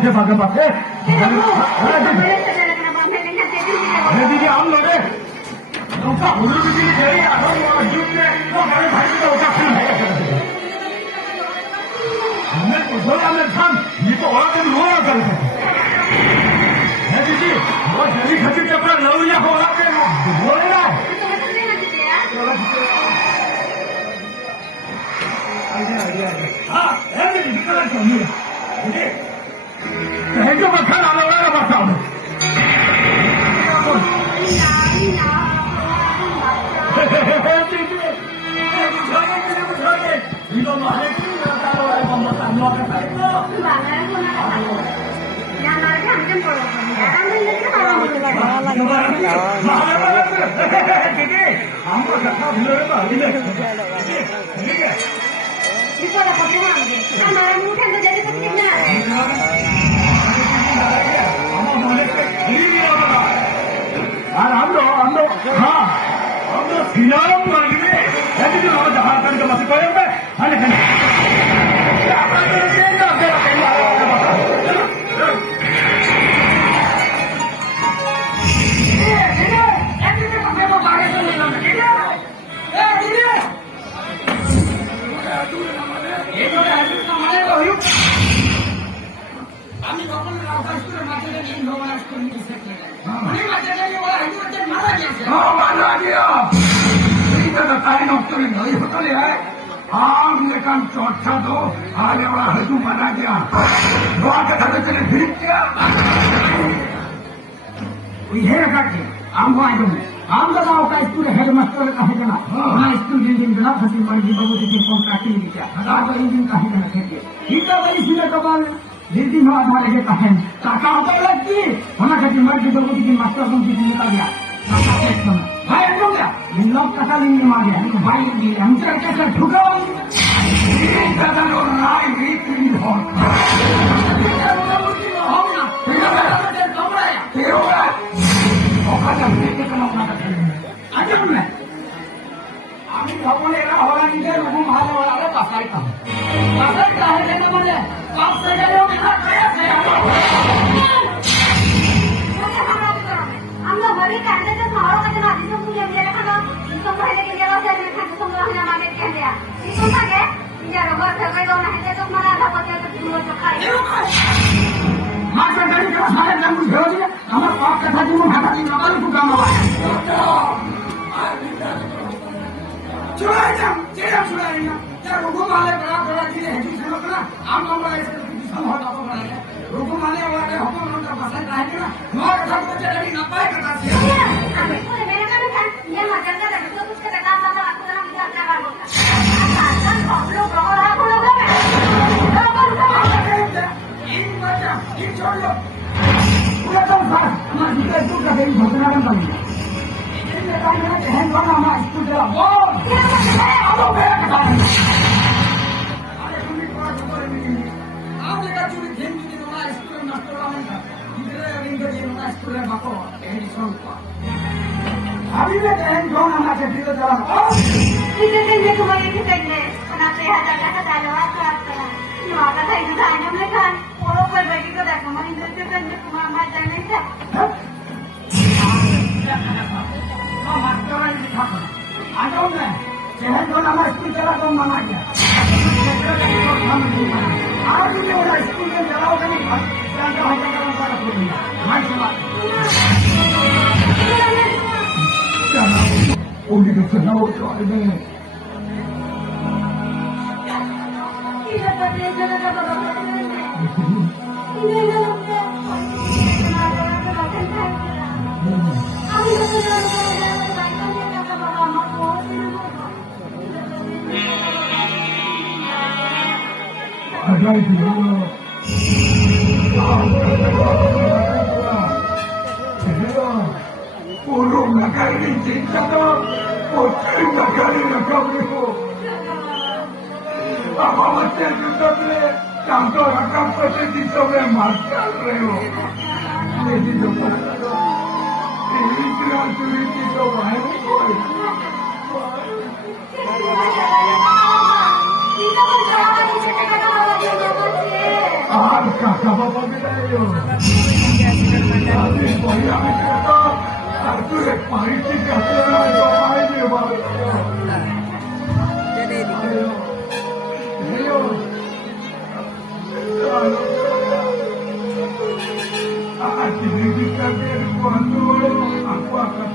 আছে পাকে পাকে দিদি আমলো রে खान ये तो और दिन हो रहा है दीदी वो जल्दी खची चपड़ा लौरिया हो रहा है बोले ना हाँ है दीदी निकलना चाहिए दीदी कहीं जो मक्खन आने वाला है बताओ दीदी बुझाइए ये तो मारे क्यों करता है मम्मा सामने का साइड तो हमको धक्का भिड़े में अभी ठीक है हमारा मुंह के अंदर जैसे कुछ नहीं और हम लोग हाँ हम लोग सिनारों पर लगे ऐसे जो लोग जहाँ तक के मस्ती कोई है हने हने क्या बात है ये ना तेरा कहीं आ रहा है चौथा तो आगे वाला हजू बना गया चले फिर क्या आम लगाओ का स्कूल हेडमास्टर का है जना स्कूल इंजिन जना फसी मर्जी बाबू जी कॉन्ट्रैक्ट नहीं किया हजार का इंजिन का है जना खेती ठीक है भाई इसलिए तो बाल दिल्ली में आधार है का है काका होता लगती होना खाती मर्जी बाबू जी मास्टर बन की निकल गया भाई हो गया इन लोग कथा लेने मार गया भाई हमसे कैसे ठुका আমি ভবনে এরা হওয়া নিজের রুম ভালো হওয়ার বাসাইটা বাসাইটা হলে তো বলে সব জায়গায় মেলা করে আছে আমরা বলি কাজে তো মারো কাজে না দিছো তুমি এমনি রাখো তো ভাইলে কে গেল যে আমি খাতে তোমরা হলে আমাকে কে দেয়া দিছো থাকে নিজের ঘর থেকে দাও না হেতে তো মারা আধা পথে তো তুমি তো খাই মাস্টার গাড়ি কা সাহেব নাম বুঝো দিলে আমার পাপ কথা তুমি ভাটা দিন নবাল ফুকা মারা चुराई जाम जेरा चुराई ना क्या रुको माले बड़ा की है जी सुनो ना आम हम वाले से संभाल आप बना है रुको माले वाले हम उनका पसंद है ना मोर सब को चली ना पाए कथा से अबे पूरे मेरे का था ये मजा का तो कुछ का काम वाला आपको ना विचार कर रहा होगा अच्छा हम लोग रहा बोलो ना इन मजा इन छोड़ लो पूरा तो हमारे जीवन को का देवी घटना बन गई स्कूल चला तो माना गया आज भी वो स्कूल में चलाओगे नहीं उनकी तो सुना वो तो नहीं Urung nakali cinta to, putri nakali nakali ko. Apa macam itu tu? Kantor rakam pasti di sana macam reo. Jadi tu pun, ini kira curi itu bahaya pun. आज का बाबा भी Aku akan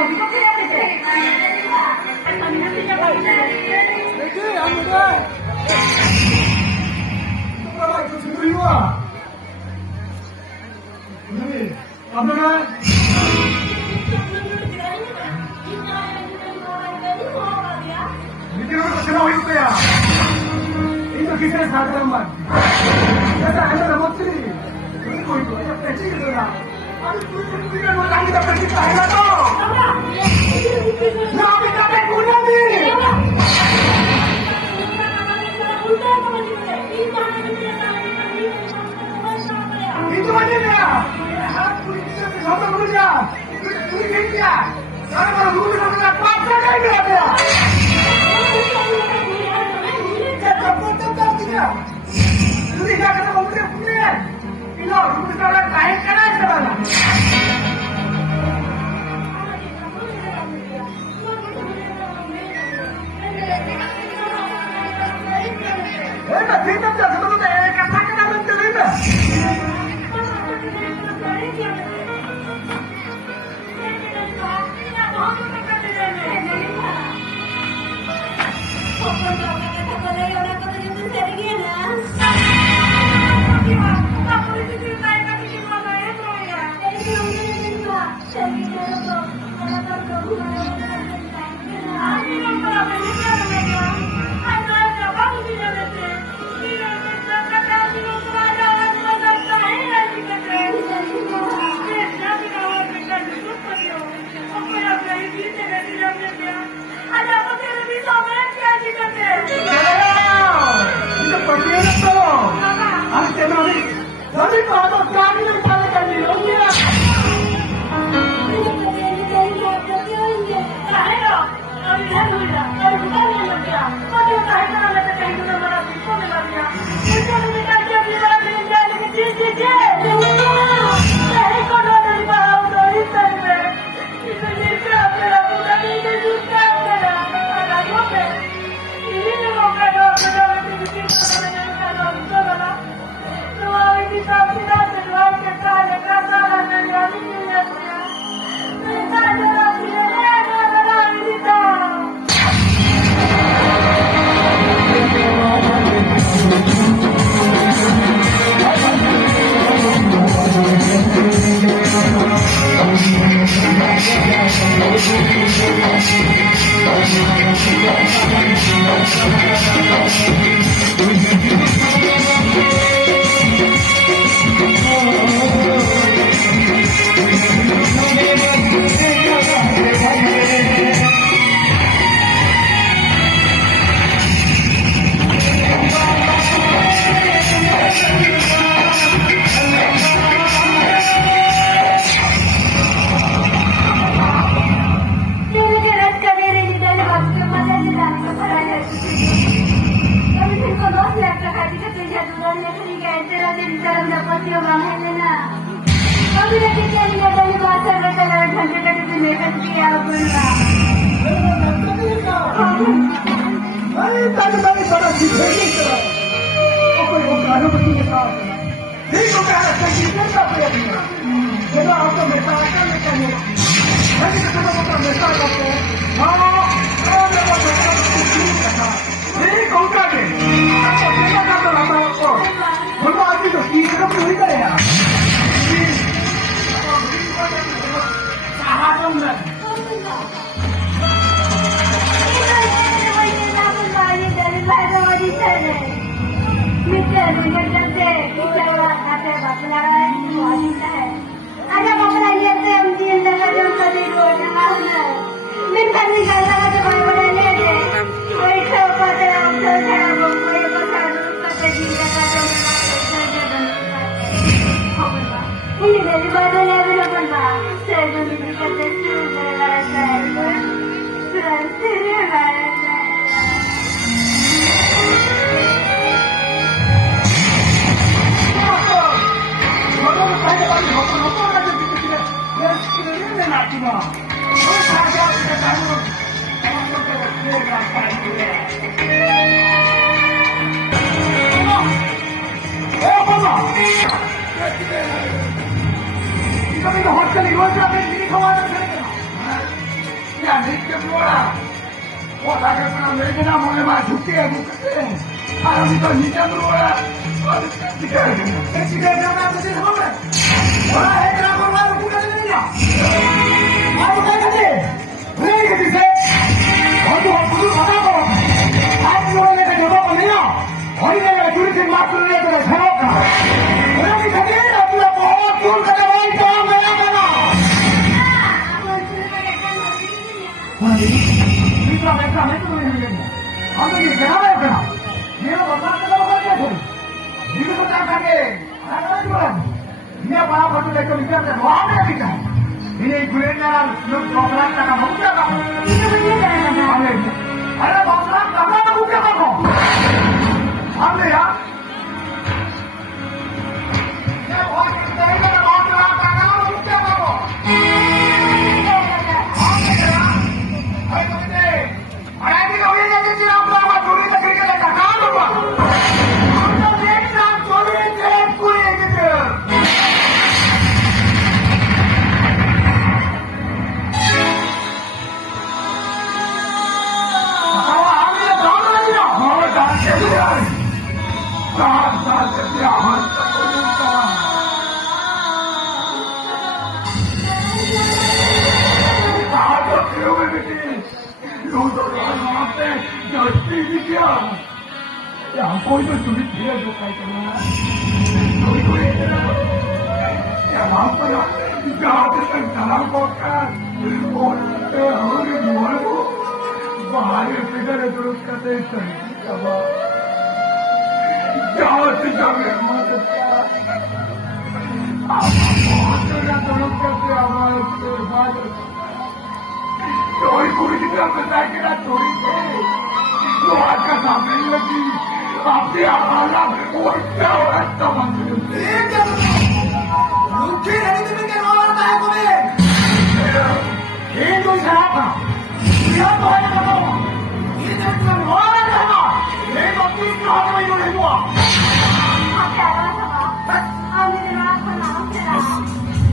어떻게 해야 되지? 내게 아무래. 똑바로 이거 지금 이리 와. 우리 아무래. 이렇게 지나고 있을 거야. 이렇게 새 사람만. 그래서 안에다 못들이 그리고 이거 옆에 찍으더라. 아니 우리가 뭐 남기다 뺏기다 해라도. 남기다 뺏고냐니. itu aja 우리 이렇게 전화 부르자. 우리 새끼야. 나는 바로 누구를 그냥 빡쳐가 이거야 돼요. 진짜 뻗었다 우리 가서 우리 분해. 이거 우리 사람 다 했잖아 이 사람아. 내가 대답자 저거도 내가 사귀라는 데 내가. Ya, ni que muera. Otra que para mí que no me va a chutear, ahora me estoy ni que muera. Si te llamas a ese hombre, ahora es que la forma de puta de ella. Vamos a ver, ¿qué dice? Cuando va a poder matarlo, hay no le que no me dio. Hoy le voy a decir que más no le que lo saca. Pero mi cadena, tú la puedo, tú que te voy a tomar la mano. Entra, tú me dices. Ando que se nada de nada. Mira, bastante lo voy a hacer. Dime tú te que ahora no lloras. Mira, para cuando te comienzas a robar de vida. Mira, y tú eres los compras la camucha, cabrón. Ahora vamos a hablar de mucha cabrón. Hable ya. Ya, voy a te diga que vamos a hablar de mucha cabrón. Hable ya. Ahora que no viene a decir a un programa, tú dices que le cagamos, pa. कोई तो चुरी किया जो काय करना कोई या वहां पर जाते तक दलाल को कर और हमारे मोहन को बाहर फिगर दुरुस्त करते हैं कब जाते जावे मत आप बहुत दुरुस्त करते हमारे के बाद कोई दिखा पता कि ना चोरी से तो आज का सामने लगी आपकी आवाज़ वो क्या हो रहा है समझ ठीक है रुकी नहीं तो मैं क्या बोलता है तुम्हें ये जो शराब था ये तो है ना ये जो तुम हो रहा है ना ये तो किस तरह का ये नहीं हुआ आप क्या कर सकते हो आप मेरे नाम पर नाम से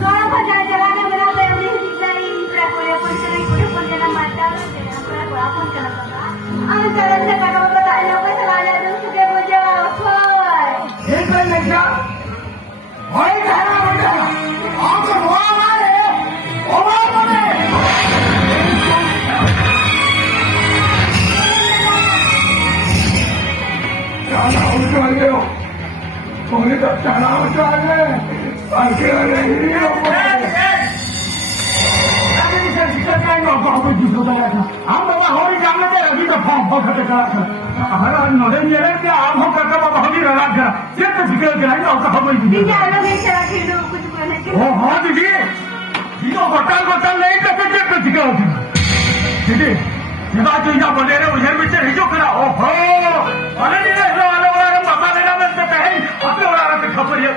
नोरा भजा जला के मेरा फैमिली हिस्सा इंट्रा कोई अपन जना मारता है तेरा पूरा अपन चला था हम चलन से कटो बताया को चला ले एक नहीं क्या वही कहना बेटा हम तो हुआ हमारे ओवर बने चला उठा ले कोने का चला उठा ले आगे नहीं हम बाबा हमारी जान में अभी तो फॉर्म बहुत खतरनाक हमारा नॉलेज ये है कि आप हम करके बाबा हम ही रहा कर सिर्फ जिक्र कराएंगे और कहाँ बोल दीजिए दीदी आलो में चला के लोग कुछ बोलने के ओ हाँ दीदी ये तो बटल नहीं तो सिर्फ जिक्र होती दीदी ये बात जो यहाँ बोले रहे उधर में से नहीं जो करा ओ हो अरे नहीं वाले वाले मसाले लेना में से पहले अपने वाला में खबर ये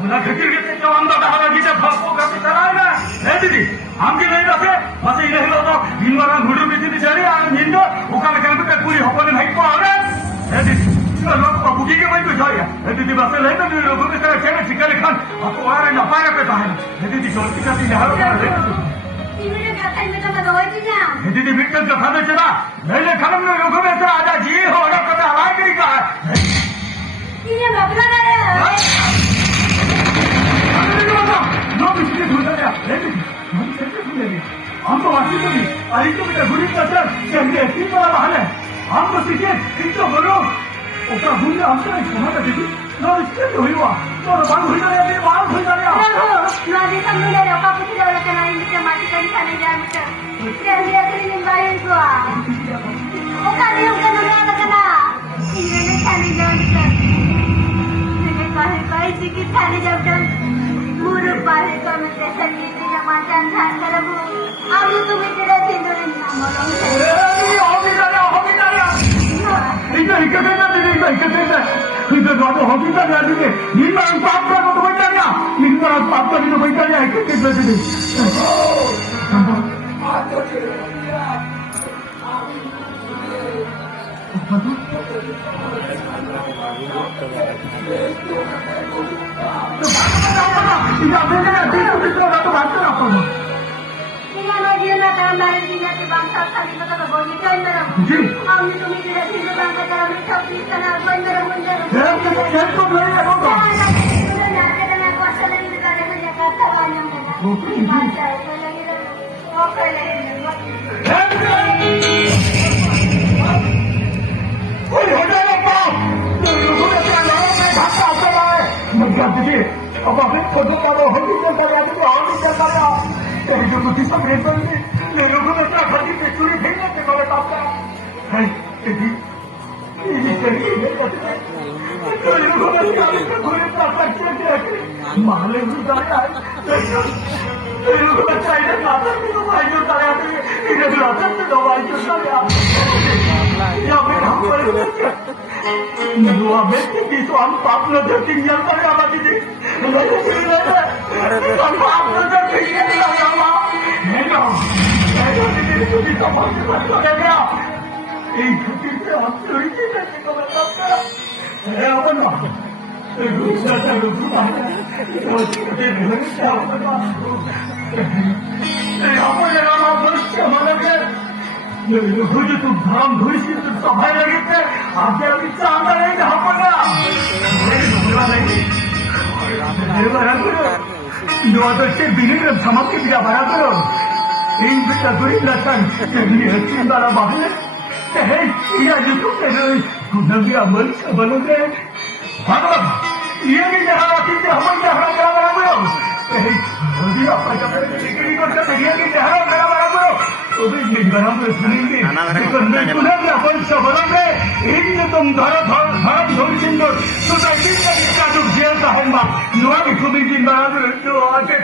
मुला खिचड़ी के जो हम दादा वाला जी से फाको का पिता ना है दीदी हम के नहीं रहते बस ये नहीं होता इन वाला घुड़ू भी दीदी चली आ निंदो उका के पे पूरी होपने नहीं को आवे है दीदी तो लोग को बुगी के भाई को जाया है दीदी बस ले तो लोगों के तरह से चिकन खान आपको आ रहे ना पाए पे है दीदी जोती का दी हाल कर दे इन्होंने कहा मैं तो बताओ जी ना दीदी बिल्कुल कथा में चला नहीं खलम में लोगों में से आजा जी हो ना कथा आवाज करी का ये बाबला ना है नो बिस्किट भूल गया हम तो वासी तो नहीं अरे तो बेटा गुड़ी का सर चलिए तीन बड़ा बहाना है हम तो सीखे तीन तो बोलो ओका भूल गया हमसे नहीं सुना था दीदी नो बिस्किट हुई हुआ तो बाल हुई ना ये बाल हुई ना ना दी समझ ले लो का कुछ लोग के नहीं के माटी करी खाने जा मिटर चलिए अगली दिन बाई को ओका नियम के ना लगा ना इन्हें खाने जा मिटर मैंने कहे कि खाने जाओ तो मुरुक बाहे तो मैं कैसे लीजिए या माचान धान करबो अब तुम्हें केड़ा सिंदूर नाम बोलो हो गया इधर देना दीदी इधर देना इधर तो हो गया दीदी ये मैं पाप का तो बैठा गया इन पर पाप का तो बैठा गया इधर दीदी Tinggal lagi nak tambah lagi nak kami tumigilan dito lang kami sa pista na bandara-bandara. Cellphone नहीं है वो तो कोई हो जाएगा बाप लोगों ने क्या नाम में भाषा आता है मैं कहती थी अब अपने फोटो का वो होती है पर याद तो और नहीं चल रहा तेरी जो कुछ सब रेट पर नहीं लोगों ने क्या खाती पे चूड़ी फेंकने के को बताता है तेरी ये तेरी तो लोगों ने क्या पूरे प्राप्त किया माले उतारा तो लोगों ने चाहिए लाता तो भाई जो उतारा इधर लाता तो दवाई जो उतारा या फिर हम पर Dua meter di tu empat lepas tinggal pada apa jadi? Lalu kita empat lepas tinggal di apa? Mereka, mereka ini tu di tempat kita mereka. Ini kita hancur kita kalau kata. Apa nak? Itu saya lupa. Kita berusaha apa? apa yang nama bersama lagi? मुझे तो धाम धुरी से तो सफाई लगी थे आपके अभी चाहता नहीं था पड़ा जो तो से बिने में समाप्त किया बड़ा करो इन पे तगड़ी लसन ये अच्छी बारा बाहर है ये जो तो गुनाह अमल बनोगे भगवान ये भी जहां आती है हम क्या करा बराबर मुझे आपका जब डिग्री को तो ये भी जहां करा बराबर तो भी निगरान में सुनेंगे तो मैं पुनः अपन सबलोगे इन तुम धरम धोरी सिंदूर सोसाइटी का जो जेल का है मां नुआ की खुदी की नाम जो आगे